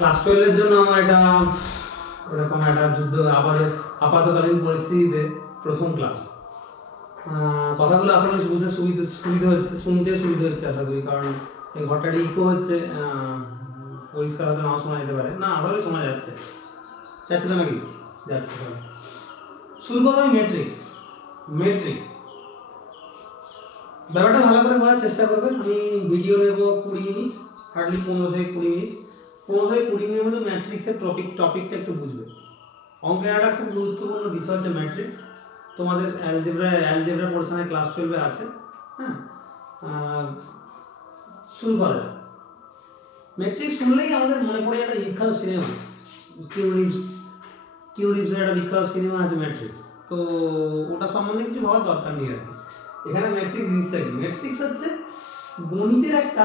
Class 12 এর জন্য আমার এটা এরকম একটা যুদ্ধ আপাতকালীন পরিস্থিতিতে প্রথম ক্লাস। কথাগুলো আশা করি বুঝতে সুবিধা হচ্ছে, শুনতে সুবিধা হচ্ছে আশা করি, কারণ এই ঘরটাটি ইকো হচ্ছে, পরিষ্কার হয়তো নাও শোনা যেতে পারে না, আসলে শোনা যাচ্ছে তো নাকি যাচ্ছে। শুরু করবো ম্যাট্রিক্স। ম্যাট্রিক্স ব্যাপারটা ভালো করে বোঝার চেষ্টা করবেন। আমি ভিডিও নেব 20 মিনিট, হার্ডলি 15 থেকে 20 মিনিট। 15 থেকে 20 মিনিটের মধ্যে ম্যাট্রিক্সের টপিকটা একটু বুঝবে। অঙ্কের একটা খুব গুরুত্বপূর্ণ বিষয় হচ্ছে ম্যাট্রিক্স। তোমাদের অ্যালজেব্রা পোর্শনে ক্লাস 12 এ আছে। হ্যাঁ, শুরু করা যাক। ম্যাট্রিক্স শুনলেই আমাদের মনে পড়ে একটা বিখ্যাত সিনেমা, কিউ রিভসের একটা বিখ্যাত সিনেমা আছে ম্যাট্রিক্স। তো ওটা সম্বন্ধে কিছু ভাবার দরকার নেই আর কি। এখানে ম্যাট্রিক্স জিনিসটা কি? ম্যাট্রিক্স হচ্ছে গণিতের একটা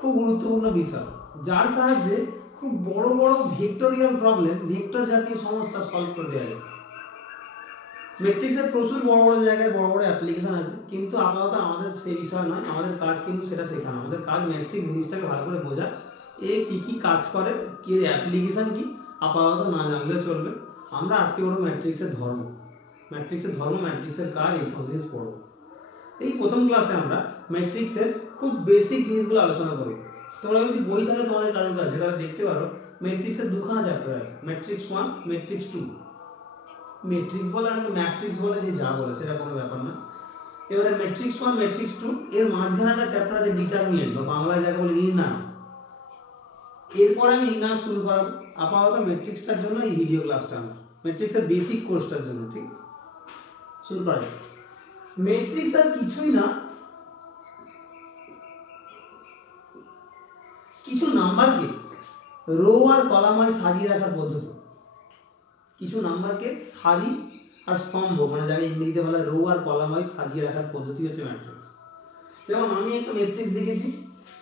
খুব গুরুত্বপূর্ণ বিষয়, যার সাহায্যে খুব বড় বড় ভেক্টরিয়াল প্রবলেম, ভেক্টর জাতীয় সমস্যা সলভ করে দেওয়া যায়। ম্যাট্রিক্সের প্রচুর বড় বড় জায়গায় বড় বড় অ্যাপ্লিকেশন আছে, কিন্তু আপাতত আমাদের সেই বিষয় নয়। আমাদের কাজ কিন্তু সেটা শেখানো। আমাদের কাজ ম্যাট্রিক্স জিনিসটাকে ভালো করে বোঝা, এ কি কি কাজ করে, কি অ্যাপ্লিকেশন কি, আপাতত না জানলেও চলবে। আমরা আজকে বলবো ম্যাট্রিক্সের ধর্ম, ম্যাট্রিক্সের কাজ, এই সব জিনিস পড়বো। এই প্রথম ক্লাসে আমরা ম্যাট্রিক্সের খুব বেসিক জিনিসগুলো আলোচনা করি। তোমরা যদি বই থাকে তোমাদের কারোর কাছে, তাহলে দেখতে পারো ম্যাট্রিক্সের দুখানা চ্যাপ্টার আছে, ম্যাট্রিক্স 1, ম্যাট্রিক্স 2। ম্যাট্রিক্স বলে আর ম্যাট্রিক্স বলে যে যা বলে সেটা কোনো ব্যাপার না। এবারে ম্যাট্রিক্স 1, ম্যাট্রিক্স 2 এর মাঝখানে একটা চ্যাপ্টার আছে ডিটারমিনেন্ট, বা বাংলায় যাকে বলে নির্ণায়ক। এরপর আমি নির্ণায়ক শুরু করাবো। আপাতত ম্যাট্রিক্সটার জন্য এই ভিডিও ক্লাসটা আমার, ম্যাট্রিক্সের বেসিক কোর্সটার জন্য। ঠিক আছে, শুরু করা যাক। ম্যাট্রিক্স আর কিছুই না, কিছু নাম্বারকে রো আর কলামে সাজিয়ে রাখার পদ্ধতি। কিছু নাম্বারকে সারি আর স্তম্ভ, মানে যাকে ইংরেজিতে বলা রো আর কলামে সাজিয়ে রাখার পদ্ধতি হচ্ছে ম্যাট্রিক্স। যেমন আমি একটা ম্যাট্রিক্স দেখেছি,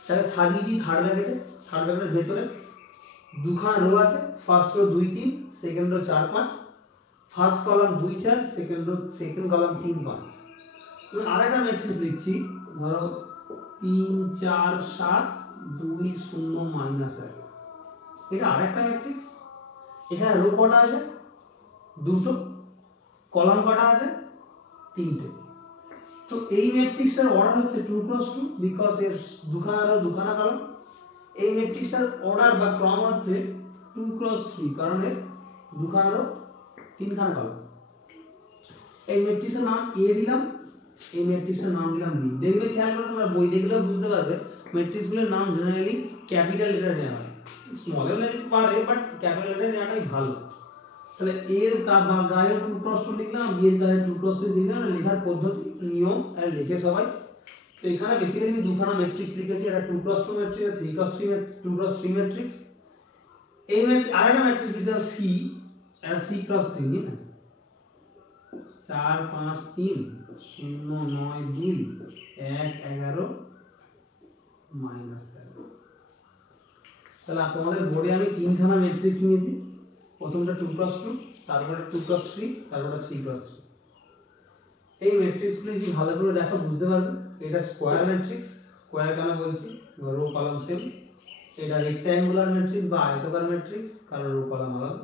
তাকে সাজিয়েছি থার্ড ব্র্যাকেটের ভেতরে দুখানা রো আছে, first row 2 3, second rho 4 5, first column 2 4, second column 3 5। তো আরেকটা ম্যাট্রিক্স লিখছি, ধরো 3 4 7 2 0 -1। এটা আরেকটা ম্যাট্রিক্স। এখানে রো কটা আছে? দুটো। কলাম কটা আছে? তিনটে। তো এই ম্যাট্রিক্সটার অর্ডার হচ্ছে 2 × 2, বিকজ এর দুখানা রো দুখানা কলাম। এই ম্যাট্রিক্সটার অর্ডার বা ক্রম হচ্ছে 2 × 3, কারণ এর দুখানা রো তিনখানা কলাম। এই ম্যাট্রিক্সের নাম এ দিলাম, এই ম্যাট্রিক্সের নাম দিলাম বি। দেখবে, খেয়াল করে তোমরা বই দেখলেও বুঝতে পারবে ম্যাট্রিক্সগুলোর নাম জেনারেলি ক্যাপিটাল লেটার নেওয়া হয়। স্মল লেটার পারে, বাট ক্যাপিটাল লেটার নেওয়াটাই ভালো। তাহলে এর গায়ে 2 × 2 লিখলাম, বি এর গায়ে 2 × 3 লিখলাম। লেখার পদ্ধতি, নিয়ম আর লিখে সবাই। তো এখানে বেসিক্যালি আমি দুখানা ম্যাট্রিক্স লিখেছি, এটা 2 × 2 ম্যাট্রিক্স, 2 × 3 ম্যাট্রিক্স। এই আরেকটা ম্যাট্রিক্স লিখেছি সি, এটা 3 × 3, না 4 5 3 0 9 2 1 11 -11। তাহলে তোমাদের বোর্ডে আমি তিনখানা ম্যাট্রিক্স নিয়েছি। প্রথমটা 2 × 2, তারপরে 2 × 3, তারপরে 3 × 3। এই ম্যাট্রিক্সগুলো যদি ভালো করে দেখো বুঝতে পারবে এটা স্কোয়ার ম্যাট্রিক্স। স্কোয়ার কেন বলছি? Rho column same. এটা রেক্ট্যাঙ্গুলার ম্যাট্রিক্স বা আয়তাকার ম্যাট্রিক্স, কারণ রো কলাম আলাদা।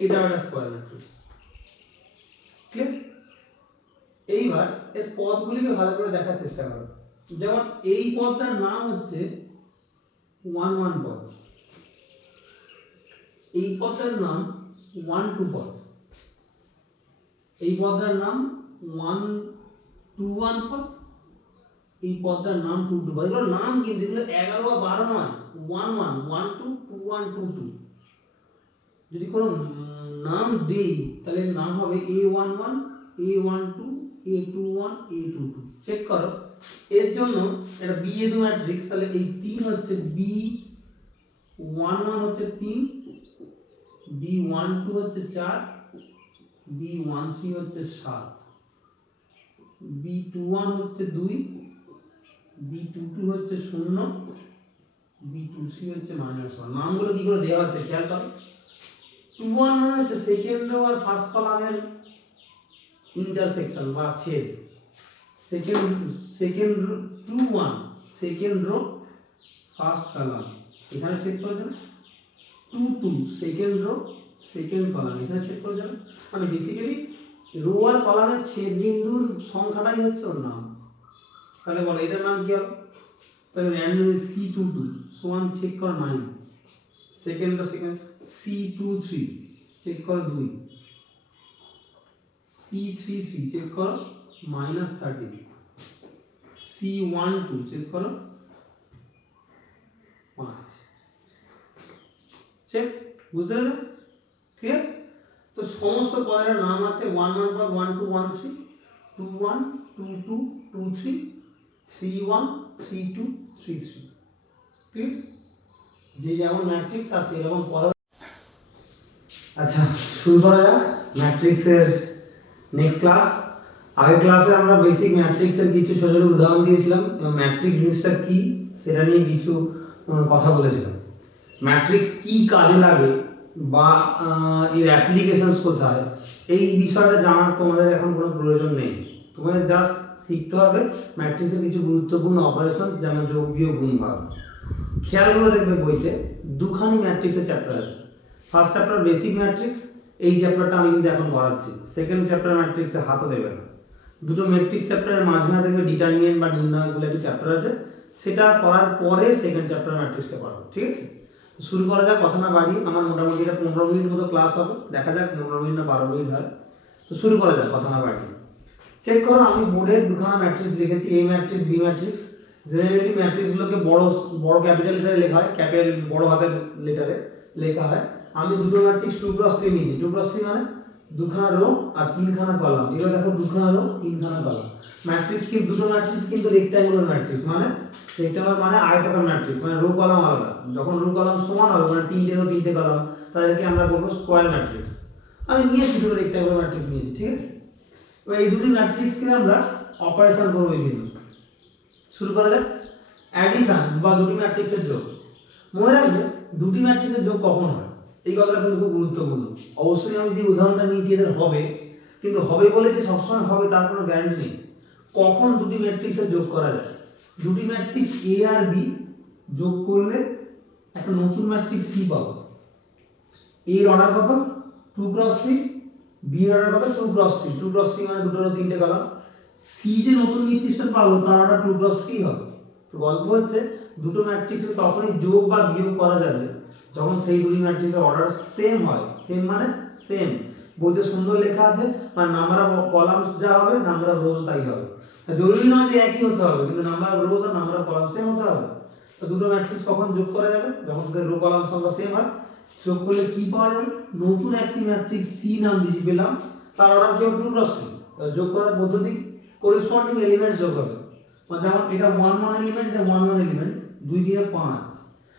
এটা একটা স্কোয়ার ম্যাট্রিক্স। ক্লিয়ার? এইবার এর পদগুলিকে ভালো করে দেখার চেষ্টা করো। যেমন এই পদটার নাম হচ্ছে 1 1 পদ, এই পদটার নাম 1 2 পদ, এই পদটার নাম 1 2 1 পদ, এই পদটার নাম 2 2 পদ। এগুলোর নাম কিন্তু এগুলো 11 বা 12 নয়, 1 1 1 2 2 1 2 2। যদি কোনো নাম দেই তাহলে নাম হবে A11 A12 A21 A22। Check করো। এর জন্য এটা B2 ম্যাট্রিক্স, তাহলে এই 3 হচ্ছে B11 হচ্ছে 3, B12 হচ্ছে 4, B13 হচ্ছে 7, B21 হচ্ছে 2, B22 হচ্ছে 0, B23 হচ্ছে -1। নামগুলো কি করে দেওয়া হচ্ছে খেয়াল করো। 21 মানে হচ্ছে সেকেন্ড রো আর ফার্স্ট কলামের ইন্টারসেকশন বা ছেদ। Second rho 21, second row first column, এখানে ছেদ করেছে না? 2 2 সেকেন্ড রো সেকেন্ড কলাম এখানে চেক করে যাবে। মানে বেসিক্যালি রো আর কলামের ছেদ বিন্দুর সংখ্যাটাই হচ্ছে ওর নাম। তাহলে বলো এটার নাম কি হবে? তাহলে র্যান্ডম C22 সমান চেক কর 9, second rho second C23 check কর 2, C33 চেক করো -13, C12 চেক করো 5। চেক, বুঝতে পেরেছো? ঠিক আছে। তো সমস্ত পদের নাম আছে 1 1 পদ 1 2 1 3, 2 1 2 2 2 3, 3 1 3 2 3 3। ঠিক, যে যেমন ম্যাট্রিক্স আছে এরকম পদ। আচ্ছা শুরু করা যাক ম্যাট্রিক্সের নেক্সট ক্লাস। আগের ক্লাসে আমরা বেসিক ম্যাট্রিক্সের কিছু ছোট ছোট উদাহরণ দিয়েছিলাম এবং ম্যাট্রিক্স জিনিসটা কি সেটা নিয়ে কিছু কথা বলেছিলাম। ম্যাট্রিক্স কি কাজে লাগে বা এর অ্যাপ্লিকেশনস কোথায়, এই বিষয়টা জানার তোমাদের এখন কোনো প্রয়োজন নেই। তোমাদের জাস্ট শিখতে হবে ম্যাট্রিক্সের কিছু গুরুত্বপূর্ণ অপারেশন, যেমন যোগ বিয়োগ গুণ ভাগ। খেয়াল করে দেখবে বইতে দুখানি ম্যাট্রিক্সের চ্যাপ্টার আছে। ফার্স্ট চ্যাপ্টার বেসিক ম্যাট্রিক্স, এই চ্যাপ্টারটা আমি কিন্তু এখন করাচ্ছি। সেকেন্ড চ্যাপ্টার ম্যাট্রিক্সে হাতও দেবে না। দুটো ম্যাট্রিক্স চ্যাপ্টারের মাঝখানে দেখবে ডিটারমিনেন্ট বা নির্ণয় বলে একটা চ্যাপ্টার আছে, সেটা করার পরে সেকেন্ড চ্যাপ্টার ম্যাট্রিক্সটা পড়াবো। ঠিক আছে, শুরু করা যাক। কথা না বাড়িয়ে, আমার মোটামুটি এটা 15 মিনিট মতো ক্লাস হবে, দেখা যাক 15 মিনিট না 12 মিনিট হয়। তো শুরু করা যাক কথা না বাড়িয়ে। চেক করো আমি বোর্ডে দুখানা ম্যাট্রিক্স লিখেছি, এ ম্যাট্রিক্স বি ম্যাট্রিক্স। জেনারেলি ম্যাট্রিক্সগুলোকে বড় বড় ক্যাপিটাল লেটারে লেখা হয়, ক্যাপিটাল বড় হাতের লেটারে লেখা হয়। আমি দুটো ম্যাট্রিক্স 2x3 নিয়েছি। 2x3 মানে দুখানা রো আর তিনখানা কলাম। এবার দেখো দুখানা রো তিনখানা কলাম। ম্যাট্রিক্স কি দুটো ম্যাট্রিক্স কিন্তু রেক্ট্যাঙ্গুলার ম্যাট্রিক্স, মানে রেক্ট্যাঙ্গুলার মানে আয়তাকার ম্যাট্রিক্স, মানে রো কলাম আলাদা। যখন রো কলাম সমান হবে মানে তিনটে রো তিনটে কলাম, তাদেরকে আমরা বলবো স্কয়ার ম্যাট্রিক্স। আমি নিয়েছি দুটো রেক্ট্যাঙ্গুলার ম্যাট্রিক্স নিয়েছি। ঠিক আছে, তো এই দুটি ম্যাট্রিক্সকে আমরা অপারেশন করব বিভিন্ন। শুরু করা যাক। অ্যাডিশন বা দুটি ম্যাট্রিক্সের যোগ। মনে রাখবে দুটি ম্যাট্রিক্সের যোগ কখন হয়, এই কথাটা কিন্তু খুব গুরুত্বপূর্ণ। অবশ্যই আমি যে উদাহরণটা নিয়েছি এদের হবে, কিন্তু হবে বলে যে সবসময় হবে তার কোনো গ্যারান্টি নেই। কখন দুটি ম্যাট্রিক্সের যোগ করা যায়? দুটি ম্যাট্রিক্স এ আর বি যোগ করলে একটা নতুন ম্যাট্রিক্স সি পাবো। এর অর্ডার কত? 2x3, বি এর অর্ডার কত? 2x3। 2x3 মানে দুটো রো তিনটে কলাম। সি যে নতুন ম্যাট্রিক্সটা পাবো তার অর্ডার 2x3 হবে। তো গল্প হচ্ছে দুটো ম্যাট্রিক্সে তখনই যোগ বা বিয়োগ করা যাবে যখন সেই দুটি ম্যাট্রিক্সের অর্ডার সেম হয়। সেম মানে সেম, বইতে সুন্দর লেখা আছে, মানে নাম্বার অফ কলামস যা হবে নাম্বার অফ রোজ তাই হবে। জরুরি নয় যে একই হতে হবে, কিন্তু নাম্বার অফ রোজ আর নাম্বার অফ কলাম সেম হতে হবে। তো দুটো ম্যাট্রিক্স কখন যোগ করা যাবে? যখন তাদের রো কলাম সংখ্যা সেম হয়। যোগ করলে কি পাওয়া যাবে? নতুন একটি ম্যাট্রিক্স সি নাম দিয়ে পেলাম, তার অর্ডার কি হবে? 2x3। যোগ করার পদ্ধতি করেসপন্ডিং এলিমেন্টস যোগ হবে। মানে যেমন এটা 1 1 এলিমেন্ট, এটা 1 1 এলিমেন্ট, 2 3 5,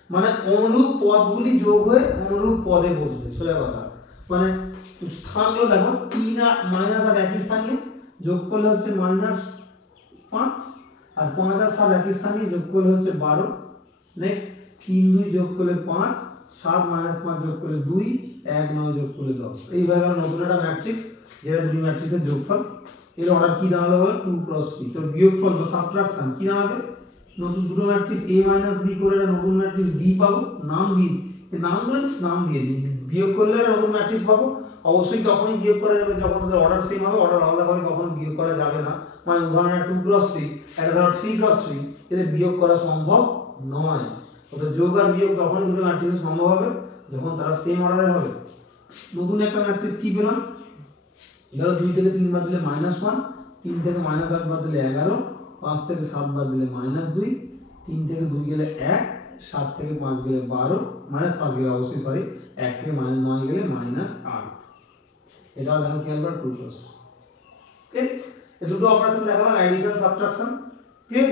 মানে অনুরূপ পদগুলি যোগ হয়ে অনুরূপ পদে বসবে। সোজা কথা, মানে স্থানগুলো দেখো 3 আর মাইনাস আর একই স্থানীয়, যোগ করলে হচ্ছে -5, আর 5 আর 7 একই স্থানীয়, যোগ করলে হচ্ছে 12। নেক্সট 3 2 যোগ করলে 5, 7 - 5 যোগ করলে 2, 1 9 যোগ করলে 10। এইভাবে আমরা নতুন একটা ম্যাট্রিক্স, যেটা দুটি ম্যাট্রিক্সের যোগফল। এর অর্ডার কি দাঁড়ালো বলো? 2x3। তো বিয়োগফল বা সাবট্রাকশন কি দাঁড়াবে? নতুন দুটো ম্যাট্রিক্স a - b করে একটা নতুন ম্যাট্রিক্স b পাবো। নাম দিই, এই নামগুলো নাম দিয়েছি। বিয়োগ করলে একটা নতুন ম্যাট্রিক্স পাবো। অবশ্যই তখনই বিয়োগ করা যাবে যখন ওদের অর্ডার সেম হবে। অর্ডার আলাদা করে কখনো বিয়োগ করা যাবে না। মানে উদাহরণ 2x3, একটা ধরো 3x3, এদের বিয়োগ করা সম্ভব নয়। অর্থাৎ যোগ আর বিয়োগ তখনই দুটো ম্যাট্রিক্স সম্ভব হবে যখন তারা সেম অর্ডারে হবে। নতুন একটা ম্যাট্রিক্স কি পেলাম? ধরো 2 থেকে 3 বাদ দিলে -1, 3 থেকে -8 বাদ দিলে 11, 5 থেকে 7 বাদ দিলে -2, 3 থেকে 2 গেলে 1, 7 থেকে 5 গেলে 12, -5 গেলে অবশ্যই সরি, 1 থেকে -9 গেলে -8। এটাও দেখো খেয়াল করো 2+। ঠিক, এই দুটো অপারেশন দেখালাম, অ্যাডিশন সাবট্রাকশন। ঠিক,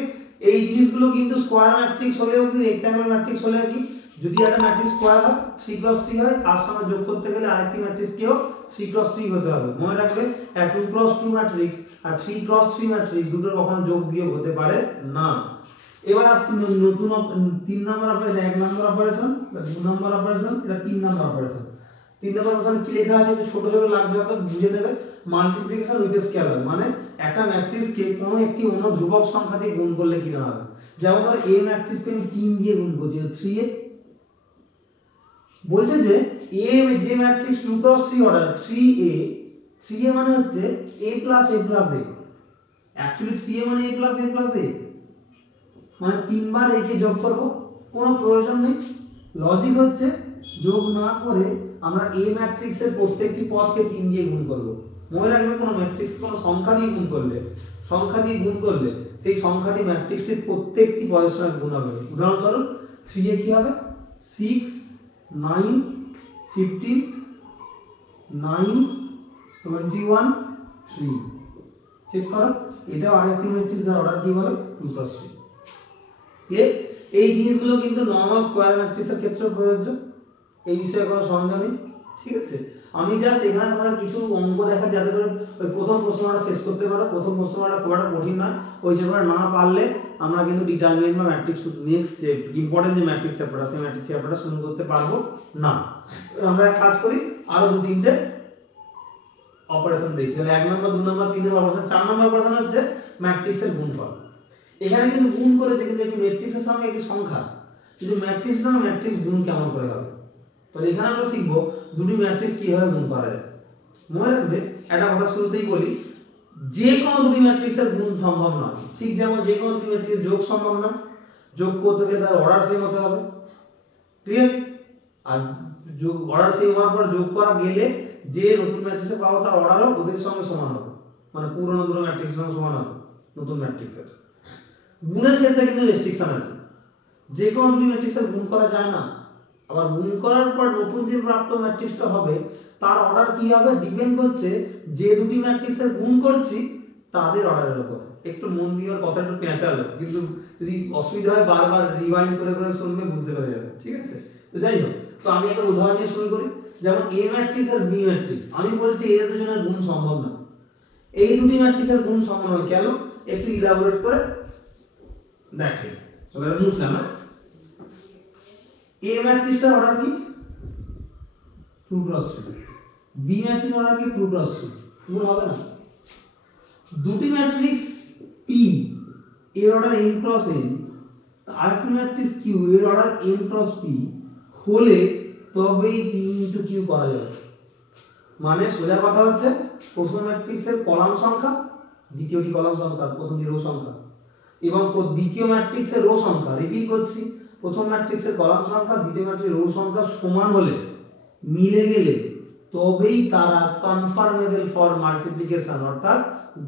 এই জিনিসগুলো কিন্তু স্কয়ার ম্যাট্রিক্স হলেও কি রেক্ট্যাঙ্গুলার ম্যাট্রিক্স হলেও কি, যদি একটা ম্যাট্রিক্স স্কয়ার হয় 3x3 হয়, তার সঙ্গে যোগ করতে গেলে আরেকটি ম্যাট্রিক্স কেও 3x3 হতে হবে। মনে রাখবে 2x2 ম্যাট্রিক্স আর 3x3 ম্যাট্রিক্স দুটোর কখনো যোগ বিয়োগ হতে পারে না। এবার আসছি নতুন 3 নম্বর অপারেশন, 1 নম্বর অপারেশন, 2 নম্বর অপারেশন, এটা 3 নম্বর অপারেশন। 3 নম্বর অপারেশন কি লেখা আছে ছোট ছোট লাগছে, অর্থাৎ বুঝে নেবে। মাল্টিপ্লিকেশন উইথ স্কেলার, মানে একটা ম্যাট্রিক্সকে কোনো একটি অন্য ধ্রুবক সংখ্যা দিয়ে গুণ করলে কি দাঁড়াবে। যেমন ধরো a ম্যাট্রিক্সকে আমি 3 দিয়ে গুণ করছি, 3a, বলছে যে এ যে matrix 2 cross 3 order 3a 3a মানে হচ্ছে a plus a plus a, actually 3a মানে a plus a plus a, মানে তিনবার a কে যোগ করব, কোনো প্রয়োজন নেই। লজিক হচ্ছে যোগ না করে আমরা a ম্যাট্রিক্সের প্রত্যেকটি পদকে 3 দিয়ে গুণ করব। মনে রাখবে কোনো ম্যাট্রিক্স কোনো সংখ্যা দিয়ে গুণ করলে সেই সংখ্যাটি ম্যাট্রিক্সটির প্রত্যেকটি পদের সঙ্গে গুণ হবে। উদাহরণস্বরূপ 3a কি হবে 6 9 15 9 21 3। চেক করো, এটাও আরেকটি ম্যাট্রিক্স যার অর্ডার কি বলে 2 ক্রস 3। এই জিনিসগুলো কিন্তু নরমাল স্কয়ার ম্যাট্রিক্সের ক্ষেত্রে প্রযোজ্য, এই বিষয়ে কোনো সন্দেহ নেই। ঠিক আছে, আমি জাস্ট এখানে তোমাদের কিছু অঙ্ক দেখা যাতে করে ওই প্রথম প্রশ্নটা শেষ করতে পারো। প্রথম প্রশ্নটা খুব একটা কঠিন নয়, ওই চ্যাপ্টার না পারলে আমরা কিন্তু ডিটারমিনেন্ট বা ম্যাট্রিক্স নেক্সট যে ইম্পর্টেন্ট যে ম্যাট্রিক্স চ্যাপ্টারটা সেই ম্যাট্রিক্স চ্যাপ্টারটা শুরু করতে পারবো না। আমরা এক কাজ করি, আরো 2-3টে অপারেশন দেখি। তাহলে 1 নম্বর 2 নম্বর 3 নম্বর অপারেশন, 4 নম্বর অপারেশন হচ্ছে ম্যাট্রিক্সের গুণফল। এখানে কিন্তু গুণ করেছে কিন্তু একটি ম্যাট্রিক্সের সঙ্গে একটি সংখ্যা, যদি ম্যাট্রিক্সের সঙ্গে ম্যাট্রিক্স গুণ কেমন করে হবে। তাহলে এখানে আমরা শিখব দুটি ম্যাট্রিক্স কিভাবে গুণ করা যায়। মনে রাখবে একটা কথা শুরুতেই বলি, যে কোনো দুটি ম্যাট্রিক্সের গুণ সম্ভব নয়, ঠিক যেমন যে কোনো দুটি ম্যাট্রিক্সের যোগ সম্ভব না। যোগ করতে গেলে তার অর্ডার সেম হতে হবে, ক্লিয়ার? আর যোগ অর্ডার সেম হওয়ার পর যোগ করা গেলে যে নতুন ম্যাট্রিক্সে পাবো তার অর্ডারও ওদের সঙ্গে সমান হবে, মানে পুরনো দুটো ম্যাট্রিক্সের সঙ্গে সমান হবে নতুন ম্যাট্রিক্সের। গুণের ক্ষেত্রে কিন্তু রেস্ট্রিকশন আছে, যে কোনো দুটি ম্যাট্রিক্সের গুণ করা যায় না। আবার গুণ করার পর নতুন যে প্রাপ্ত ম্যাট্রিক্সটা হবে তার অর্ডার কি হবে ডিপেন্ড করছে যে দুটি ম্যাট্রিক্সের গুণ করছি তাদের অর্ডারের উপর। একটু মন দিয়ে কথা একটু পেঁচালো, কিন্তু যদি অসুবিধা হয় বারবার রিওয়াইন্ড করে করে শুনবে বুঝতে পেরে যাবে। ঠিক আছে, তো যাই হোক, তো আমি একটা উদাহরণ দিয়ে শুরু করি। যেমন এ ম্যাট্রিক্স আর বি ম্যাট্রিক্স, আমি বলছি এদের দুজনের গুণ সম্ভব না। এই দুটি ম্যাট্রিক্সের গুণ সম্ভব নয় কেন, একটু ইলাবোরেট করে দেখেন। চলো এটা বুঝলাম না। এ ম্যাট্রিক্সের অর্ডার কি 2 ক্রস 3, বি ম্যাট্রিক্সের অর্ডার কি 2 ক্রস 3, গুণ হবে না। দুটি ম্যাট্রিক্স পি এর অর্ডার n ক্রস n, আরেকটি ম্যাট্রিক্স কিউ এর অর্ডার n ক্রস p হলে তবেই p ইনটু q করা যাবে। মানে সোজা কথা হচ্ছে প্রথম ম্যাট্রিক্সের কলাম সংখ্যা, দ্বিতীয়টি কলাম সংখ্যা, প্রথমটি রো সংখ্যা, এবং দ্বিতীয় ম্যাট্রিক্সের রো সংখ্যা, রিপিট করছি, প্রথম ম্যাট্রিক্সের কলাম সংখ্যা দ্বিতীয় ম্যাট্রিক্সের রো সংখ্যা সমান হলে, মিলে গেলে তবেই তারা কনফার্মেবল ফর মাল্টিপ্লিকেশন, অর্থাৎ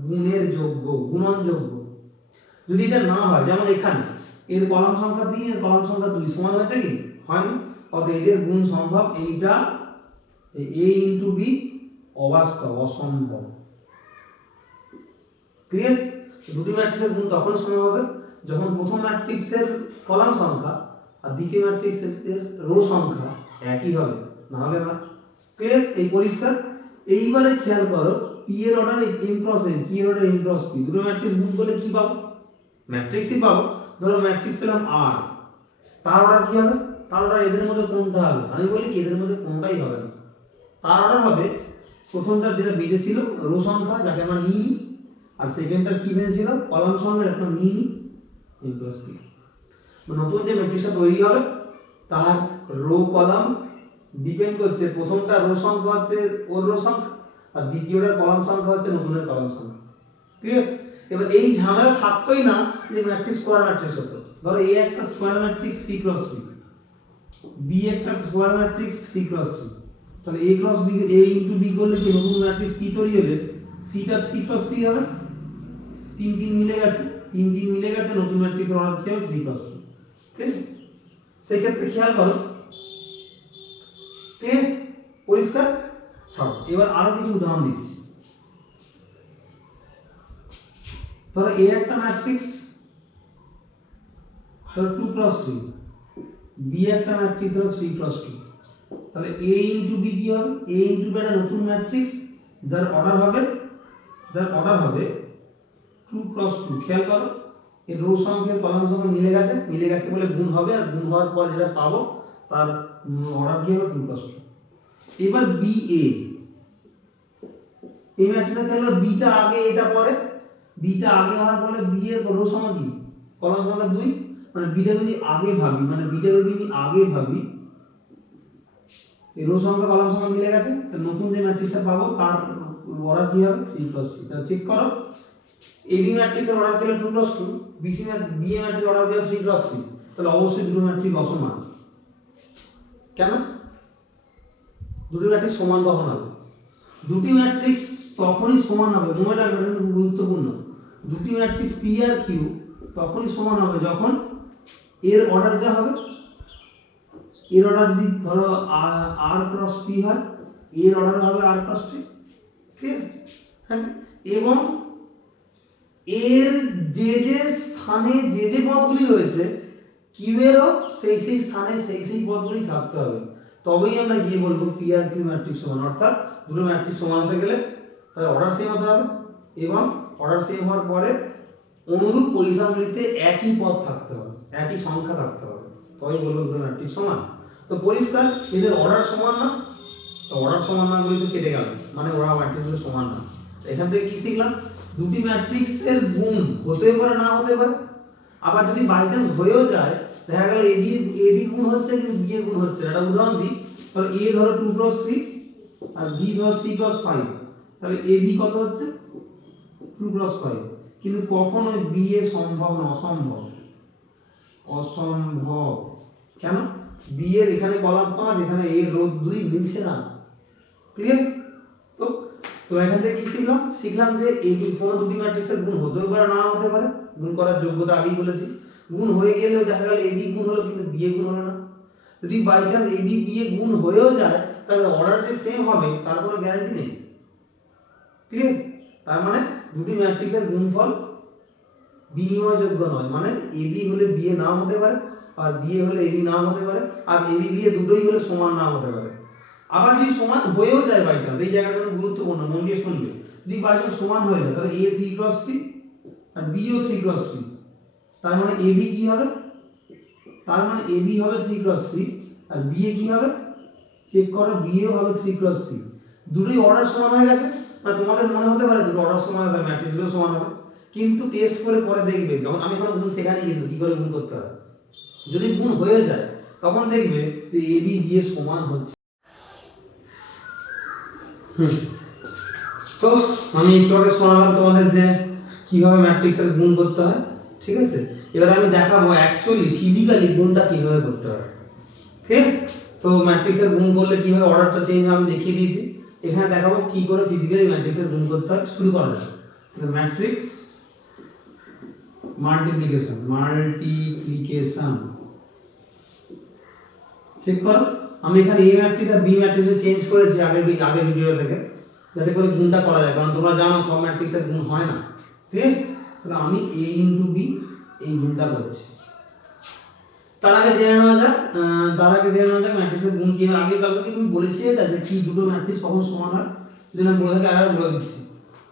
গুণের যোগ্য, গুণনযোগ্য। যদি এটা না হয়, যেমন এখানে এর কলাম সংখ্যা 3 এর কলাম সংখ্যা 2 সমান হয়েছে কি হয়নি, অতএব এদের গুণ সম্ভব। এইটা a ইনটু b অবাস্তব, অসম্ভব। ক্লিয়ার? দুটি ম্যাট্রিক্সের গুণ তখন সম্ভব হবে যখন প্রথম ম্যাট্রিক্সের কলাম সংখ্যা আর দ্বিতীয় ম্যাট্রিক্সের রো সংখ্যা একই হবে, না হলে না। ক্লিয়ার? এই পরিষ্কার। এইবারে খেয়াল করো, p এর order m cross n, q এর অর্ডার m ক্রস p, দুটো ম্যাট্রিক্স গুণ করলে কি পাবো, ম্যাট্রিক্সই পাবো। ধরো ম্যাট্রিক্স পেলাম r, তার অর্ডার কি হবে, তার অর্ডার এদের মধ্যে কোনটা হবে, আমি বলি কি এদের মধ্যে কোনটাই হবে না। তার অর্ডার হবে প্রথমটা যেটা বেজে ছিল রো সংখ্যা যাকে আমরা নিই, আর সেকেন্ডটা কি বেজেছিল কলাম সংখ্যা একটা নিই m ক্রস p। নতুন যে ম্যাট্রিক্সটা তৈরি হবে তার রো কলাম ডিপেন্ড করছে, প্রথমটা রো সংখ্যা হচ্ছে ওর রো সংখ্যা, আর দ্বিতীয়টার কলাম সংখ্যা হচ্ছে নতুনের কলাম সংখ্যা। ক্লিয়ার? এবার এই ঝামেলা থাকতোই না যে ম্যাট্রিক্স স্কয়ার ম্যাট্রিক্স হতো। ধরো a একটা স্কয়ার ম্যাট্রিক্স 3 ক্রস 3, b একটা স্কয়ার ম্যাট্রিক্স 3 ক্রস 3, তাহলে a cross b, a into b করলে কি নতুন ম্যাট্রিক্স c তৈরি হলে c টা 3 ক্রস 3 হবে। 3 3 মিলে গেছে, 3 3 মিলে গেছে, নতুন ম্যাট্রিক্সের অর্ডার কি হবে 3 ক্রস 3। ঠিক আছে, সেই ক্ষেত্রে খেয়াল করো। ঠিক পরিষ্কার? সব। এবার আরো কিছু উদাহরণ দিচ্ছি। ধরো a একটা ম্যাট্রিক্স ধরো 2 ক্রস 3, b একটা ম্যাট্রিক্স হলো 3 ক্রস 2, তাহলে a ইনটু b কি হবে, a ইনটু b একটা নতুন ম্যাট্রিক্স যার অর্ডার হবে 2 ক্রস 2। খেয়াল করো, এই রো সংখ্যা কলাম সংখ্যা মিলে গেছে বলে গুণ হবে, আর গুণ হওয়ার পর যেটা পাবো তার অর্ডার কি হবে 2 ক্রস 2। এবার ba, এই ম্যাট্রিক্সে খেয়াল করো b টা আগে এটা পরে, b টা আগে হওয়ার পরে b এর রো সংখ্যা কি কলাম সংখ্যা 2, মানে b টা যদি আগে ভাবি, এই রো সংখ্যা কলাম সংখ্যা মিলে গেছে, তো নতুন যে ম্যাট্রিক্সটা পাবো তার অর্ডার কি হবে 3 + 3। তাহলে চেক করো, এবি ম্যাট্রিক্সের অর্ডার কি হলো 2 + 2, বিসি বি ম্যাট্রিক্সের অর্ডার কি হলো 3 + 3। তাহলে অবশ্যই দুটো ম্যাট্রিক্স অসমান। কেন? দুটো ম্যাট্রিক্স সমান কখন হবে? দুটি ম্যাট্রিক্স তখনই সমান হবে, মনে রাখবেন এটা খুব গুরুত্বপূর্ণ। দুটি ম্যাট্রিক্স পি আর কিউ তখনই সমান হবে যখন এর অর্ডার যা হবে, এর অর্ডার যদি ধরো আর ক্রস পি হয়, এর অর্ডার হবে আর ক্রস টি, ঠিক আছে? হ্যাঁ, এবং এর যে যে স্থানে যে যে পদগুলি রয়েছে কিউ এরও সেই সেই স্থানে সেই সেই পদগুলি থাকতে হবে, তবেই আমরা গিয়ে বলবো পি আর কিউ ম্যাট্রিক্স সমান। অর্থাৎ দুটো ম্যাট্রিক্স সমান হতে গেলে তাহলে অর্ডার সেম হতে হবে, এবং অর্ডার সেম হওয়ার পরে অনুরূপ পজিশনগুলিতে একই পদ থাকতে হবে, একই সংখ্যা থাকতে হবে, তবেই বলবো দুটো ম্যাট্রিক্স সমান। তো পরিষ্কার এদের অর্ডার সমান না, তো অর্ডার সমান না বলে তো কেটে গেল, মানে ওরা ম্যাট্রিক্সগুলো সমান না। এখান থেকে কি শিখলাম? দুটি ম্যাট্রিক্সের গুণ হতে পারে না হতে পারে, আবার যদি বাই চান্স হয়েও যায়, দেখা গেল এবি গুণ হচ্ছে কিন্তু বি এর গুণ হচ্ছে না। একটা উদাহরণ দিই, তাহলে এ ধরো 2 + 3 আর বি ধরো 3 + 5, তাহলে এবি কত হচ্ছে 2 + 5, কিন্তু কখনো বি এ সম্ভব না, অসম্ভব, অসম্ভব। কেন? বি এর এখানে কলাম 5, এখানে এ রো 2 মিলছে না। ক্লিয়ার? তো তো এখান থেকে কি শিখলাম? শিখলাম যে এবি কোনো দুটি ম্যাট্রিক্সের গুণ হতেও পারে না হতে পারে, গুণ করার যোগ্যতা আগেই বলেছি। গুণ হয়ে গেলেও দেখা গেল এবি গুণ হলো কিন্তু বি এ গুণ হলো না। যদি by chance AB B A গুণ হয়েও যায়, তাহলে অর্ডার যে সেম হবে তার কোনো গ্যারান্টি নেই। ক্লিয়ার? তার মানে দুটি ম্যাট্রিক্সের গুণফল বিনিময়যোগ্য নয়, মানে এবি হলে বি এ নাও হতে পারে, আর বি এ হলে এবি নাও হতে পারে, আর এবি বি এ দুটোই হলে সমান নাও হতে পারে। আবার যদি সমান হয়েও যায় বাই চান্স, এই জায়গাটা কিন্তু গুরুত্বপূর্ণ, মন দিয়ে শুনবে, যদি বাই চান্স সমান হয়ে যায় তাহলে এ 3 + 3 আর বি ও 3 + 3, তার মানে এবি কি হবে? তার মানে এবি হবে 3 + 3 আর বি এ কি হবে? চেক করো, বি এও হবে 3 + 3। দুটোই অর্ডার সমান হয়ে গেছে। মানে তোমাদের মনে হতে পারে দুটো অর্ডার সমান হবে, ম্যাট্রিক্সগুলো সমান হবে, কিন্তু টেস্ট করে পরে দেখবে, যখন আমি এখন গুণ শেখানি কিন্তু কি করে গুণ করতে হয়, যদি গুণ হয়ে যায় তখন দেখবে যে এবি বি এর সমান হচ্ছে। তো আমি একটু আগে শোনালাম তোমাদের যে কিভাবে ম্যাট্রিক্সের গুণ করতে হয়, ঠিক আছে? এবার আমি দেখাবো অ্যাকচুয়ালি ফিজিক্যালি গুণটা কিভাবে করতে হয়। ঠিক? তো ম্যাট্রিক্সের গুণ করলে কিভাবে অর্ডারটা চেঞ্জ হয় আমি দেখিয়ে দিয়েছি, এখানে দেখাবো কি করে ফিজিক্যালি ম্যাট্রিক্সের গুণ করতে হয়। শুরু করা যাক। ম্যাট্রিক্স মাল্টিপ্লিকেশন চেক করো। আমি এখানে এ ম্যাট্রিক্স আর বি ম্যাট্রিক্সে চেঞ্জ করেছি আগের ভিডিও থেকে, যাতে করে গুণটা করা যায়, কারণ তোমরা জানো সব ম্যাট্রিক্সের গুণ হয় না। ঠিক আছে? তাহলে আমি a * b এই গুণটা করছি। তার আগে জেনে নেওয়া যাক ম্যাট্রিক্সের গুণ কি হয়। আগের ক্লাসে কি আমি বলেছি এটা যে কি দুটো ম্যাট্রিক্স কখন সমান হয়, যদি আমি বলে থাকি আরেকবার বলে দিচ্ছি।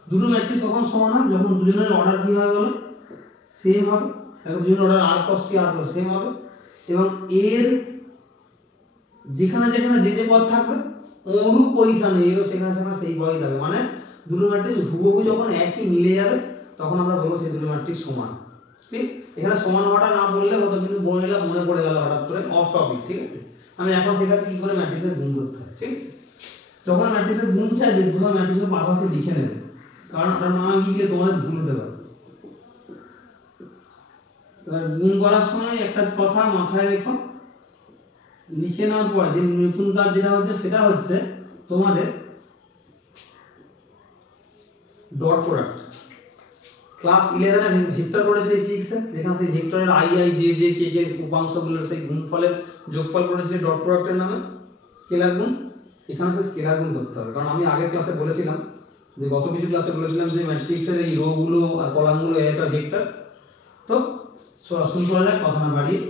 দুটো ম্যাট্রিক্স কখন সমান হয়? যখন দুজনের অর্ডার কি হবে বলো, সেম হবে। এখন দুজনের order r + t r + same হবে, এবং এর যেখানে যেখানে যে যে পদ থাকবে অনুরূপ পজিশনে এরও সেখানে সেখানে সেই পদই থাকবে, মানে দুটো ম্যাট্রিক্স হুবহু যখন একই মিলে যাবে তখন আমরা বলবো সেই দুটো ম্যাট্রিক্স সমান। ঠিক? এখানে সমান হওয়াটা না বললে হতো, কিন্তু বলে নিলাম, মনে পড়ে গেল হঠাৎ করে, অফ টপিক। ঠিক আছে? আমি এখন শেখাচ্ছি কি করে ম্যাট্রিক্সের গুণ করতে হয়। ঠিক আছে? যখন ম্যাট্রিক্সের গুণ চাইবে দুটো ম্যাট্রিক্সের পাশাপাশি লিখে নেবে, কারণ আর না লিখলে তোমাদের ভুল হতে পারে। এবার গুণ করার সময় একটা কথা মাথায় রেখো, লিখে নেওয়ার পর যে নতুন কাজ যেটা হচ্ছে সেটা হচ্ছে তোমাদের ডট প্রোডাক্ট। ক্লাস 11 এ ভেক্টর করেছিল ফিজিক্স এ, যেখানে সেই ভেক্টরের I I J J K K উপাংশগুলোর সেই গুণফলের যোগফল করেছিল ডট প্রোডাক্টের নামে, স্কেলার গুণ। এখানে সে স্কেলার গুণ করতে হবে, কারণ আমি আগের ক্লাসে বলেছিলাম যে গত কিছু ক্লাসে বলেছিলাম যে ম্যাট্রিক্সের এই রো গুলো আর কলামগুলো একটা ভেক্টর। তো শুরু করা যাক কথা না বাড়িয়ে।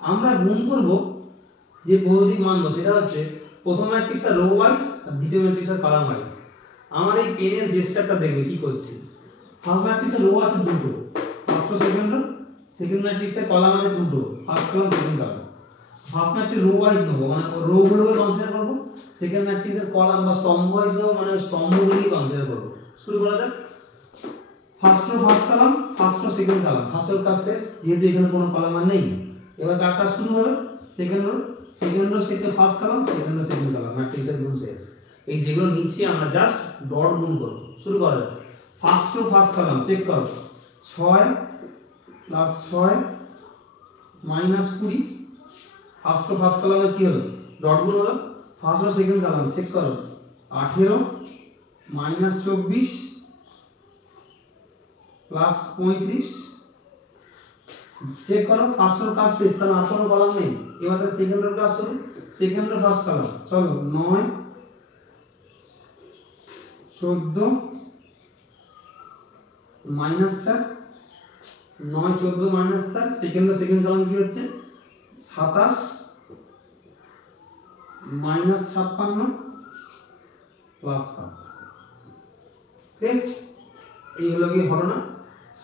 আমরা গুণ করব যে বহুদিক মানব, সেটা হচ্ছে প্রথম ম্যাট্রিক্সের রো ওয়াইজ আর দ্বিতীয় ম্যাট্রিক্সের কলাম ওয়াইজ। আমার এই পেনের জেস্টারটা দেখবে কি করছি। ফার্স্ট ম্যাট্রিক্সের রো আছে দুটো, ফার্স্ট ও সেকেন্ড রো। সেকেন্ড ম্যাট্রিক্সের কলাম আছে দুটো, first column second column. First matrix rho wise নেবো, মানে রো গুলোকে কনসিডার করব। সেকেন্ড ম্যাট্রিক্সের কলাম বা স্তম্ভ ওয়াইজ নেবো, মানে স্তম্ভগুলোকে কনসিডার করব। শুরু করা যাক। First row first column, first row second column. First রোর কাজ শেষ, যেহেতু এখানে কোনো কলাম আর নেই। এবার কার কাজ শুরু হবে? Second rho. Second rho second first column, second rho second column, ম্যাট্রিক্সের গুণ শেষ। এই যেগুলো নিচে আমরা জাস্ট ডট গুণ করব। শুরু করো, first row first column check করো, 6 plus 6 minus 20, first row first কলামে কি হলো, ডট গুণ হলো। First row second column check করো, 18 মাইনাস 24 প্লাস 35, চেক করো ফার্স্ট রোর কাজ শেষ, কারণ আর কোনো কলাম নেই। এবার তাহলে সেকেন্ড রোর কাজ শুরু, সেকেন্ড রো ফার্স্ট কলাম, চলো 9 14 minus 4, 9 14 minus 4, second rho second column কি হচ্ছে 27 মাইনাস 56 প্লাস 7, ঠিক এই হলো কি হলো না,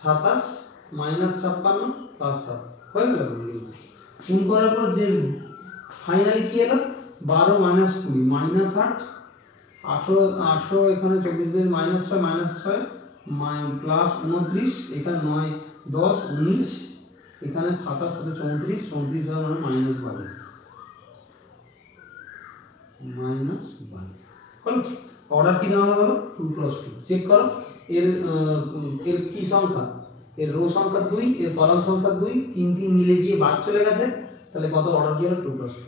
27 মাইনাস 56 প্লাস 7 হয়ে গেল। গুণ করার পর যে ফাইনালি কি এলো, 12 মাইনাস 20 মাইনাস 8, 18 এখানে 24 মাইনাস 6 মাইনাস 6 প্লাস 29, এখানে 9 10 19, এখানে 27 সাথে 34, 34 হবে মানে মাইনাস 22, মাইনাস 22 হলো। অর্ডার কি দেওয়া হলো, 2 + 2, চেক করো এর এর কি সংখ্যা, এর রো সংখ্যা 2, এর কলাম সংখ্যা 2, 3 3 মিলে গিয়ে বাদ চলে গেছে, তাহলে কত অর্ডার কি হলো 2 + 2।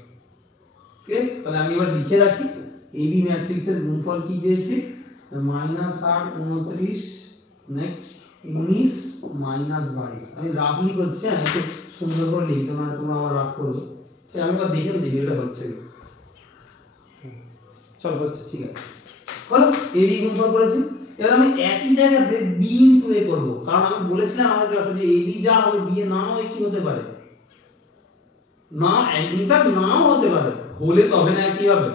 ওকে, তাহলে আমি এবার লিখে রাখি এবি ম্যাট্রিক্সের গুণফল কি পেয়েছি, -8 29 নেক্সট 19 -22। আমি রাফলি করছি, হ্যাঁ একটু সুন্দর করে লিখতে, মানে তোমরা আমার রাফ করবে, তাই আমি এবার দেখে নিচ্ছি এটা হচ্ছে কি। চল হচ্ছে, ঠিক আছে হলো, এবি গুণফল করেছি। এবার আমি একই জায়গাতে বি ইনটু এ করব, কারণ আমি বলেছিলাম আমার ক্লাসে যে এবি যা হবে বি এ না হবে কি হতে পারে না, ইনফ্যাক্ট নাও হতে পারে, হলে তবে না কি হবে,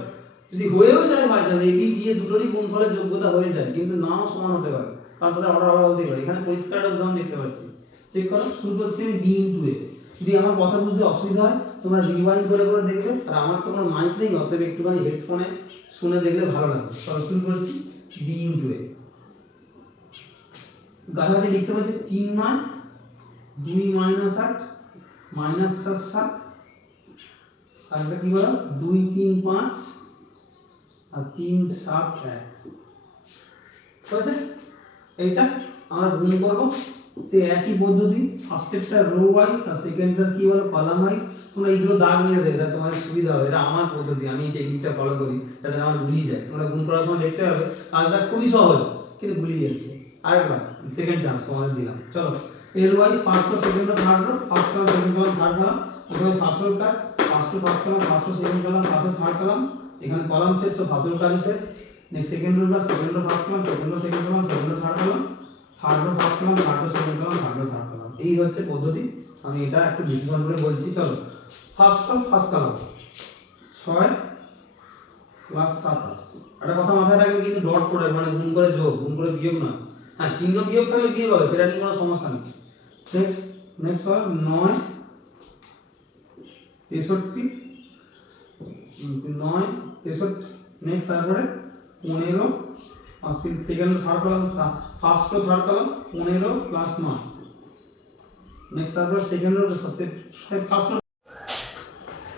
যদি হয়েও যায় by chance AB B A দুটোরই গুণফলের যোগ্যতা হয়ে যায়, কিন্তু নাও সমান হতে পারে, কারণ তাদের অর্ডার আলাদা হতে পারে। এখানে পরিষ্কার একটা উদাহরণ দেখতে পাচ্ছি, চেক করো, শুরু করছি আমি বি ইনটু এ। যদি আমার কথা বুঝতে অসুবিধা হয় তোমরা রিওয়াইন্ড করে করে দেখবে, আর আমার তো কোনো মাইক নেই, অতএব একটুখানি হেডফোনে শুনে দেখলে ভালো লাগবে। চলো শুরু করছি বি ইনটু এ, গাছাগাছি লিখতে পারছি 3 9 2 -8 -4 7, আর এটা কি বলো 2 3 5 আর 3 7 1, ঠিক আছে। এইটা আমরা গুণ করব সেই একই পদ্ধতি, ফার্স্টেরটা রো ওয়াইজ আর সেকেন্ডটা কি বলো কলাম ওয়াইজ। তোমরা এইগুলো দাগ মেরে দেবে, তাহলে তোমাদের সুবিধা হবে। এটা আমার পদ্ধতি, আমি এই টেকনিকটা ফলো করি যাতে আমার গুলিয়ে যায়। তোমরা গুণ করার সময় দেখতে হবে কাজটা খুবই সহজ কিন্তু গুলিয়ে যাচ্ছে। আরেকবার সেকেন্ড চান্স তোমাদের দিলাম, চলো এর wise first row second rho third rho, first column second column third column, এখানে ফার্স্ট রোর কাজ, first row first column, first row second column, first row third column, এখানে কলাম শেষ তো ফার্স্ট রো কাজ শেষ। নেক্সট সেকেন্ড রো কাজ, second row first column, second rho second column, second rho third column, third rho first column, third rho second column, third rho third column. এই হচ্ছে পদ্ধতি, আমি এটা একটু বিশ্লেষণ করে বলছি। চলো first row first column 6 plus 27, একটা কথা মাথায় রাখবে কিন্তু ডট করে, মানে গুণ করে যোগ, গুণ করে বিয়োগ না। হ্যাঁ চিহ্ন বিয়োগ থাকলে বিয়োগ হবে, সেটা নিয়ে কোনো সমস্যা নেই। নেক্সট নেক্সট হলো 9 63 9 63, নেক্সট তারপরে 15 আর second third column, first row third column 15 plus 9, next তারপরে সেকেন্ড রো ফার্স্ট রো।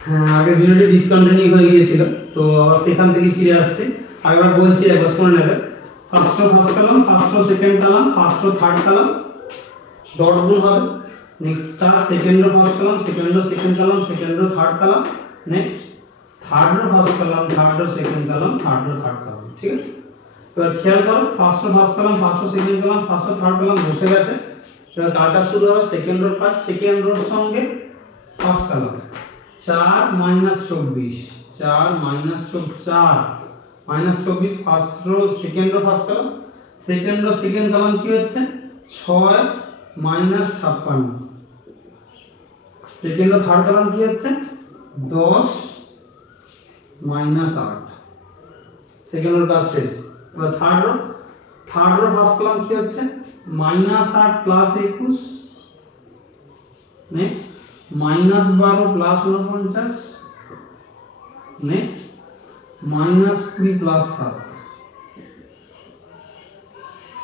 হ্যাঁ আগে ভিডিওটি ডিসকন্টিনিউ হয়ে গিয়েছিল, তো আবার সেখান থেকে ফিরে আসছি। আগেবার বলছি একবার শুনে নেবে, first row first column, first row second column, first row third column, dot গুণ হবে। নেক্সট তার second row first column, second rho second column, second rho third column, next third rho first column, third rho second column, third rho third column, ঠিক আছে। এবার খেয়াল করো first row first column, first row second column, first row third column বসে গেছে। এবার কার কাজ শুরু হবে, সেকেন্ড রোর কাজ, সেকেন্ড রোর সঙ্গে first column 4 - 24, 4 -24 first row second row first column, second rho second column কি হচ্ছে 6 - 56, সেকেন্ড রো থার্ড কলাম কি হচ্ছে 10 - 8, সেকেন্ড রোর কাজ শেষ। এবার থার্ড রো ফার্স্ট কলাম কি হচ্ছে -8 plus 21, next -12 plus 49, next -20 plus 7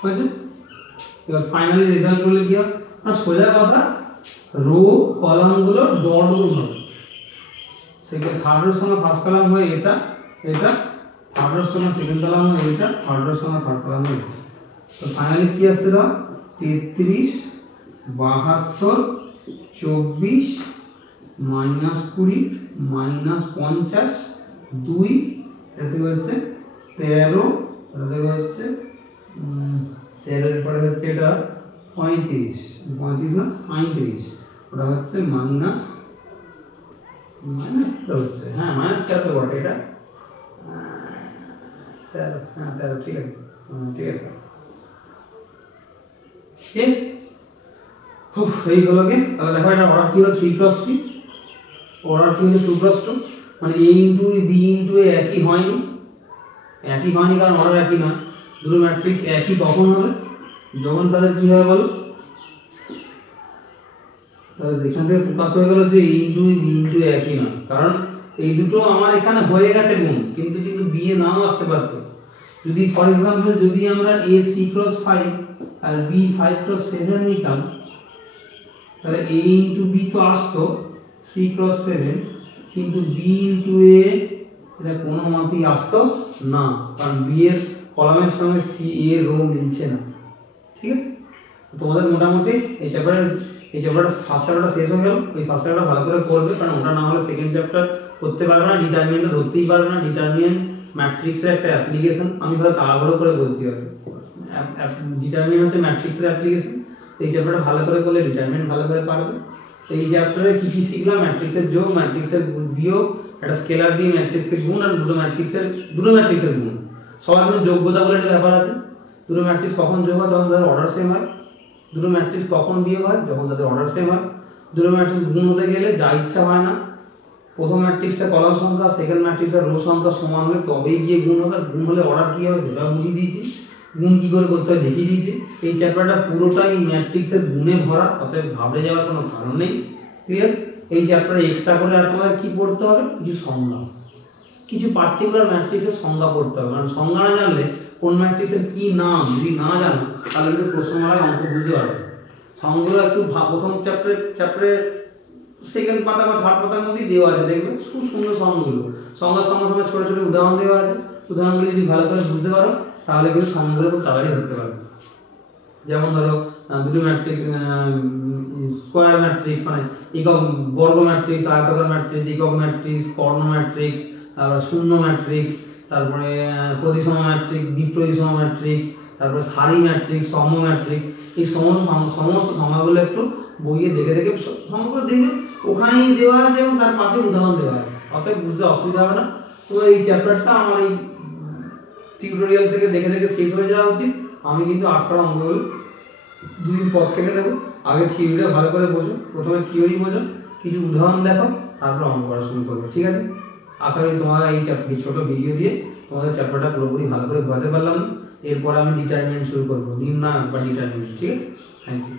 হয়েছে। এবার ফাইনালি রেজাল্ট করলে কি হবে না, সোজা কথা রো কলামগুলো ডট গুণ হবে, সেকেন্ড থার্ড রোর সঙ্গে ফার্স্ট কলাম হয় এটা, এটা থার্ড রোর সঙ্গে সেকেন্ড কলাম হয় এটা, থার্ড রোর সঙ্গে থার্ড কলাম হয় এটা। তো ফাইনালি কি আসছে দাও 33 72 24 -20 -50 2 এটা থেকে হচ্ছে 13, এটা থেকে হচ্ছে 13 এর পরে হচ্ছে এটা 35 35 না 37, ওটা হচ্ছে মাইনাস হচ্ছে, হ্যাঁ মাইনাস 13 বটে এটা 13, হ্যাঁ 13 ঠিক আছে, ঠিক আছে ঠিক। এই হলো কি, তাহলে দেখো এটা অর্ডার কি হলো 3x3, অর্ডার কি হলো 2x2, মানে a into b into a একই হয়নি, একই হয়নি কারণ অর্ডার একই নয়। দুটো ম্যাট্রিক্স একই কখন হবে, যখন তাদের কি হবে বলো, তাহলে এখান থেকে প্রকাশ হয়ে গেল যে a into b into a একই নয়, কারণ এই দুটো আমার এখানে হয়ে গেছে গুণ, কিন্তু b এ নাও আসতে পারতো। যদি ফর এক্সাম্পল যদি আমরা a 3x5 R b 5x7 নিতাম, তাহলে a ইনটু b তো আসতো 3x7, কিন্তু b ইনটু a এটা কোনো মতেই আসতো না, কারণ b এর কলামের সঙ্গে c a রো মিলছে না। ঠিক আছে, তোমাদের মোটামুটি এই চ্যাপ্টারটা ফার্স্ট চ্যাপ্টারটা শেষ হয়ে গেল। ওই ফার্স্ট চ্যাপ্টারটা ভালো করে করবে, কারণ ওটা না হলে সেকেন্ড চ্যাপ্টার করতে পারবে না, ডিটারমিনেন্টটা ধরতেই পারবে না। ডিটারমিনেন্ট ম্যাট্রিক্সের একটা অ্যাপ্লিকেশন, আমি হয়তো তাড়াহুড়ো করে বলছি হয়তো, ডিটারমিনেন্ট হচ্ছে ম্যাট্রিক্সের অ্যাপ্লিকেশন। এই চ্যাপ্টারটা ভালো করে করলে ডিটারমিনেন্ট ভালো করে পারবে। এই চ্যাপ্টারে কি কি শিখলাম, ম্যাট্রিক্সের যোগ, ম্যাট্রিক্সের বিয়োগ, একটা স্কেলার দিয়ে ম্যাট্রিক্সের গুণ, আর দুটো ম্যাট্রিক্সের গুণ। সবার কিন্তু যোগ্যতা বলে একটা ব্যাপার আছে। দুটো ম্যাট্রিক্স কখন যোগ হয়, তখন তাদের অর্ডার সেম হয়। দুটো ম্যাট্রিক্স কখন বিয়োগ হয়, যখন তাদের অর্ডার সেম হয়। দুটো ম্যাট্রিক্স গুণ হতে গেলে যা ইচ্ছা হয় না, প্রথম ম্যাট্রিক্সটা কলাম সংখ্যা, সেকেন্ড ম্যাট্রিক্সের রো সংখ্যা সমান হলে তবেই গিয়ে গুণ হবে। গুণ হলে অর্ডার কি হবে সেটা বুঝিয়ে দিয়েছি, গুণ কি করে করতে হয় দেখিয়ে দিয়েছি। এই চ্যাপ্টারটা পুরোটাই ম্যাট্রিক্সের গুণে ভরা, অতএব ঘাবড়ে যাওয়ার কোনো কারণ নেই। ক্লিয়ার? এই চ্যাপ্টারে এক্সট্রা করে আর তোমাদের কি পড়তে হবে, কিছু সংজ্ঞা, কিছু পার্টিকুলার ম্যাট্রিক্সের সংজ্ঞা পড়তে হবে। কারণ সংজ্ঞা না জানলে কোন ম্যাট্রিক্সের কি নাম যদি না জানো, তাহলে কিন্তু প্রশ্নমালায় অঙ্ক বুঝতে পারবে। সংজ্ঞাগুলো একটু প্রথম চ্যাপ্টারে সেকেন্ড পাতা বা থার্ড পাতার মধ্যেই দেওয়া আছে, দেখবে খুব সুন্দর সংজ্ঞাগুলো। সংজ্ঞার সঙ্গে সঙ্গে ছোটো ছোটো উদাহরণ দেওয়া আছে। উদাহরণগুলো যদি ভালো করে বুঝতে পারো, তাহলে কিন্তু সংজ্ঞাগুলো খুব তাড়াতাড়ি ধরতে পারবে। যেমন ধরো দুটো ম্যাট্রিক্স, স্কোয়ার ম্যাট্রিক্স মানে একক বর্গ ম্যাট্রিক্স, আয়তাকার ম্যাট্রিক্স, একক ম্যাট্রিক্স, কর্ণ ম্যাট্রিক্স, তারপর শূন্য ম্যাট্রিক্স, তারপরে প্রতিসম ম্যাট্রিক্স, বিপ্রতিসম ম্যাট্রিক্স, তারপরে সারি ম্যাট্রিক্স, স্তম্ভ ম্যাট্রিক্স, এই সমস্ত সংজ্ঞাগুলো একটু বইয়ে দেখে দেখে সংজ্ঞাগুলো দেখবে, ওখানেই দেওয়া আছে এবং তার পাশে উদাহরণ দেওয়া আছে, অতএব বুঝতে অসুবিধা হবে না। তো এই চ্যাপ্টারটা আমার এই টিউটোরিয়াল থেকে দেখে দেখে শেষ হয়ে যাওয়া উচিত। আমি কিন্তু 8টা অঙ্কগুলো দুদিন পর থেকে দেবো। আগে থিওরিটা ভালো করে বোঝো, প্রথমে থিওরি বোঝো, কিছু উদাহরণ দেখো, তারপর অঙ্ক করা শুরু করবে। ঠিক আছে, আশা করি তোমরা এই ছোট ভিডিও দিয়ে তোমাদের চ্যাপ্টারটা পুরোপুরি ভালো করে বোঝাতে পারলাম। এরপর আমি ডিটারমিনেন্ট শুরু করবো, নির্ণায়ক বা ডিটারমিনেন্ট। ঠিক আছে, থ্যাংক ইউ।